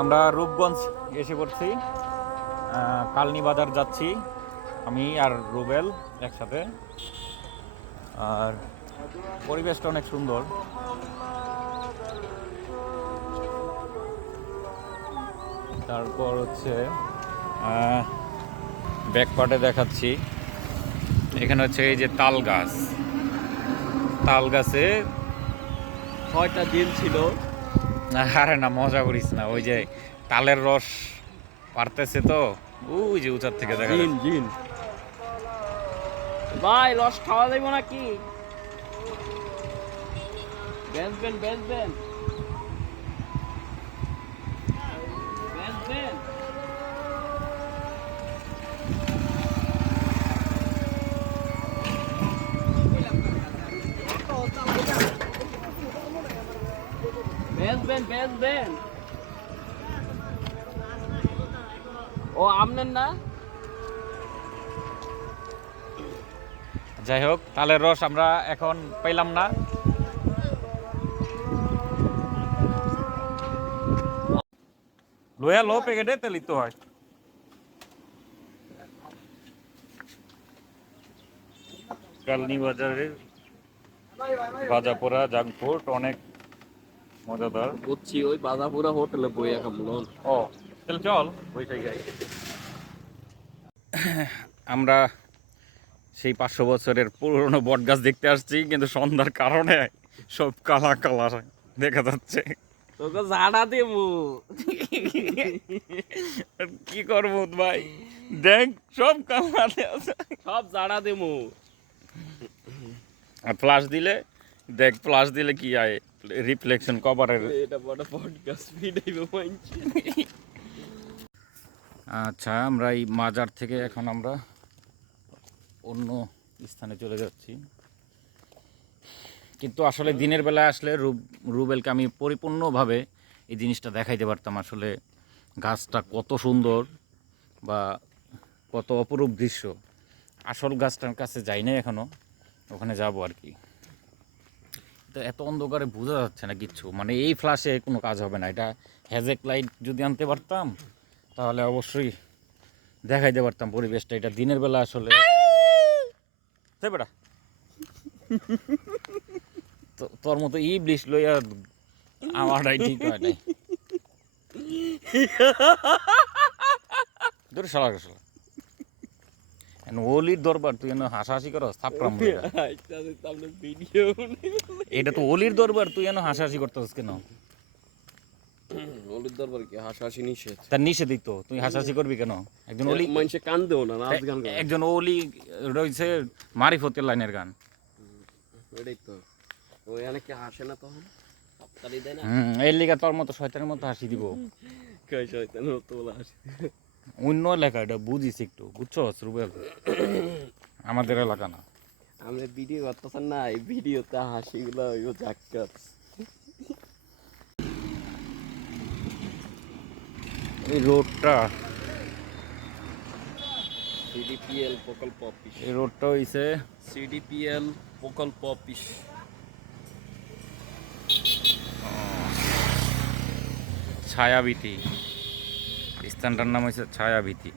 আমরা রূপগঞ্জ এসে পড়ছি। কালনী বাজার যাচ্ছি আমি আর রুবেল একসাথে। আর পরিবেশটা অনেক সুন্দর। তারপর হচ্ছে ব্যাকপার্টে দেখাচ্ছি, এখানে হচ্ছে এই যে তাল গাছ, তাল গাছে 6টা দিন ছিল। আরে না, মজা করিস না, ওই যে তালের রস পারতেছে তো, ওই যে উঁচার থেকে দেখা জিন যাচ্ছে। জিন ভাই রস খাওয়া যাইব নাকি? বেচবেন বেচবেন বেচবেন। বেচবেন বেচবেন। ও আমনেন না? যাই হোক, তালের রস আমরা এখন পাইলাম না। লোয়া লো প্যাকেটে তেলি তো হয়। কালনী বাজারের ভাজাপোড়া জাঙ্ক ফুড অনেক মজাদার। বুঝছি, ওই বাজাপুরা হোটেলে বইয়া খামলো। ও তাহলে চল বৈশাখ গাই। আমরা সেই 500 বছরের পুরনো বট গাছ দেখতে আসছি, কিন্তু সন্ধ্যার কারণে সব কালা কালা দেখা যাচ্ছে। তোকে ঝাড়া দেবো। কি করবো ভাই, দেখ সব কালা আছে। সব ঝাড়া দেবো। আর ফ্লাশ দিলে দেখ, ফ্লাশ দিলে কি আয়, রিফ্লেকশন কভারের। এটা বড় পডকাস্ট ভিডিও বানাইছি। আচ্ছা, আমরা এই মাজার থেকে এখন আমরা অন্য স্থানে চলে যাচ্ছি। কিন্তু আসলে দিনের বেলা আসলে রুবেলকে আমি পরিপূর্ণভাবে এই জিনিসটা দেখাইতে পারতাম, আসলে গাছটা কত সুন্দর বা কত অপরূপ দৃশ্য। আসল গাছটার কাছে যাই না এখনও, ওখানে যাব আর কি। তো এত অন্ধকারে বোঝা যাচ্ছে না কিচ্ছু, মানে এই ফ্ল্যাশে কোনো কাজ হবে না। এটা হ্যাজেক লাইট যদি আনতে পারতাম তাহলে অবশ্যই দেখাইতে পারতাম পরিবেশটা। এটা দিনের বেলা আসলে বেটা তোর মতো ইবলিশ লইয়া আমারটাই ঠিক হয় নাই। ধরে শালা শালা ওলির দরবার, তুই এনে হাসাহাসি করস থাপড়াম। এটা তো ওলির দরবার, তুই এনে হাসাহাসি করতেছিস কেন? ওলির দরবার কি হাসাহাসি নিষেধ? তার নিষেধই তো, তুই হাসাহাসি করবি কেন? একজন ওলি মানুষে কান দেও না, নাচ গান করে। একজন ওলি রয়েছে মারিফতের লাইনের গান। ওইটাই তো, ওই অনেকে হাসে না তখন হাততালি দেয় না। এর লিগা তোর মতো শয়তানের মতো হাসি দিব। কই শয়তান মতো বলে হাসি? অন্য এলাকা, এটা বুঝিস একটু, বুঝছো রুবেল? আমাদের এলাকা না। আমরা ভিডিও করতেছেন না, এই ভিডিওতে হাসিগুলো হইব জাক্কাস। এই রোডটা, সিডিপিএল প্রকল্প অফিস। এই রোডটা হইছে সিডিপিএল প্রকল্প অফিস। ছায়াবীথি, স্থানটার নাম হয়েছে ছায়াবীথি।